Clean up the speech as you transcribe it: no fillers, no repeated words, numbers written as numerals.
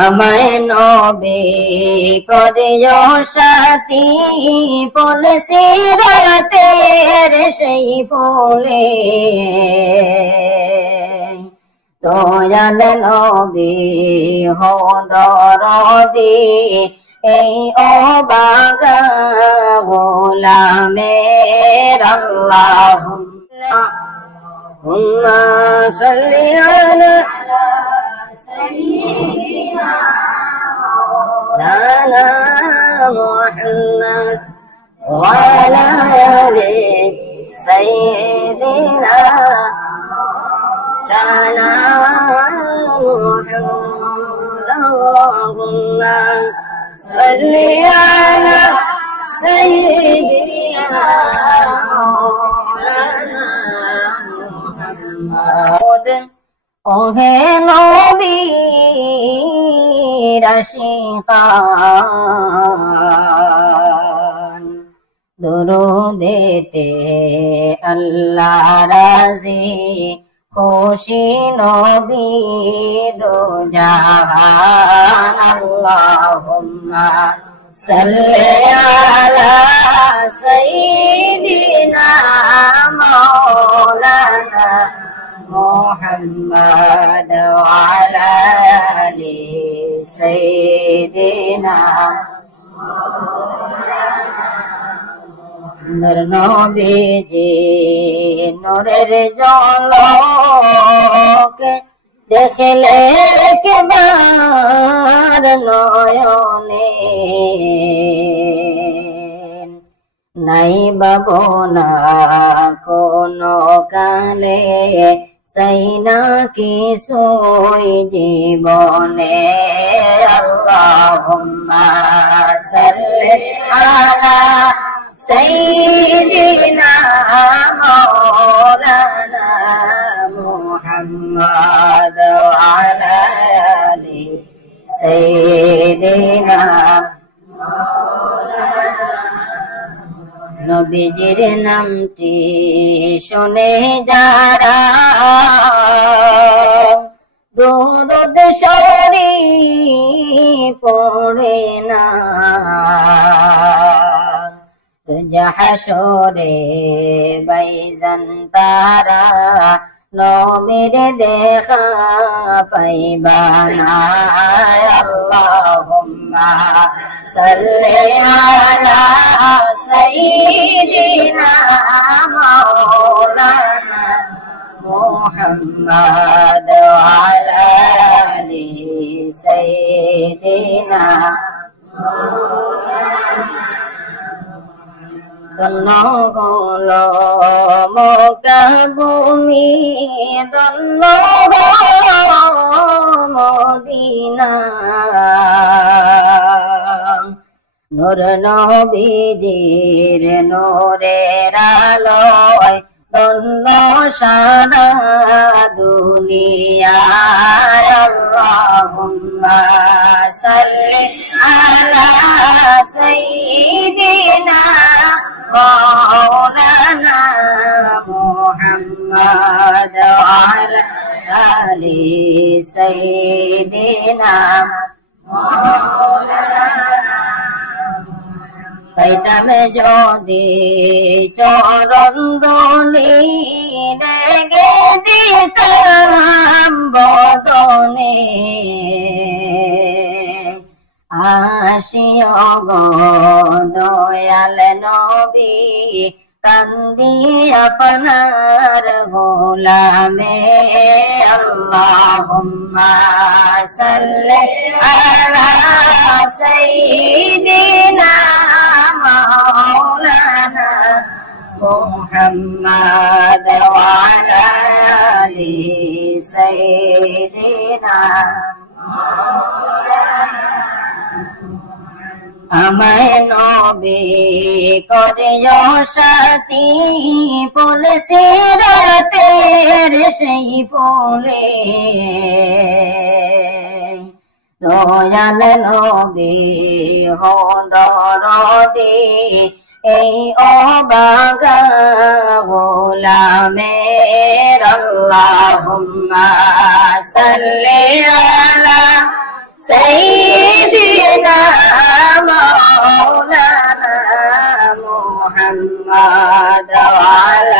আমায় নবী করিও সাথী ফুল সিরাতের সেই ফুলে দয়াল নবী হো দরদি এই অবাগা গোলামের আল্লাহুম্মা সাল্লি আলা সাইয়্যিদিনা মাওলানা মুহাম্মদ ওয়া আলা আলি সাইয়্যিদিনা মাওলানা মুহাম্মদ আল্লাহুম্মা সাল্লি আলা সাইয়্যিদিনা মাওলানা মুহাম্মদ ওহে নবীর আশিকান দুরুদেতে আল্লাহ রাজি খুশি নবী দো জাহান আল্লাহুম্মা সাল্লি আলা সাইয়্যিদিনা মাওলানা মুহাম্মদ ওয়া আলা আলি সাইয়্যিদিনা নূর নবীজি নূরের ঝলকে দেখলে একবার নয়নে নাই বাবনা কোনো কালে সাইনা কিছুই জীবনে আল্লাহুম্মা সাল্লি আলা সাইয়্যিদিনা মাওলানা মুহাম্মদ ওয়া আলা আলি সাইয়্যিদিনা নবীজির নামটি শুনে যারা দুরূদ শরীফ পড়ে না হাসরে বাইজান তারা নবীর দেখা পাইবা না আল্লাহুম্মা সাল্লি আলা সাইয়্যিদিনা মাওলানা মুহাম্মদ ওয়া আলা আলি সাইয়্যিদিনা ধন্য মক্কা-ভূমি ধন্য মদিনা নূর নবীজির নূরের আলোয় ধন্য সারা দুনিয়া আল্লাহুম্মা সাল্লি আলা সাইয়্যিদিনা মাওলানা মুহাম্মদ ওয়া আলা আলি সাইয়্যিদিনা পাইতাম যদি চরণ ধুলি রেগে দিতাম বদনে আসিও গো দয়াল নবী কান্দি আপনার গোলামে আল্লাহুম্মা সাল্লি আলা সাইয়্যিদিনা মাওলানা মুহাম্মদ ওয়া আলা আলি সাইয়্যিদিনা আমায় নবী করিও সাথী ফুল সিরাতের সেই ফুলে দয়াল নবী হো দরদি এই অবাগা গোলামের আল্লাহুম্মা সাল্লি আলা আলা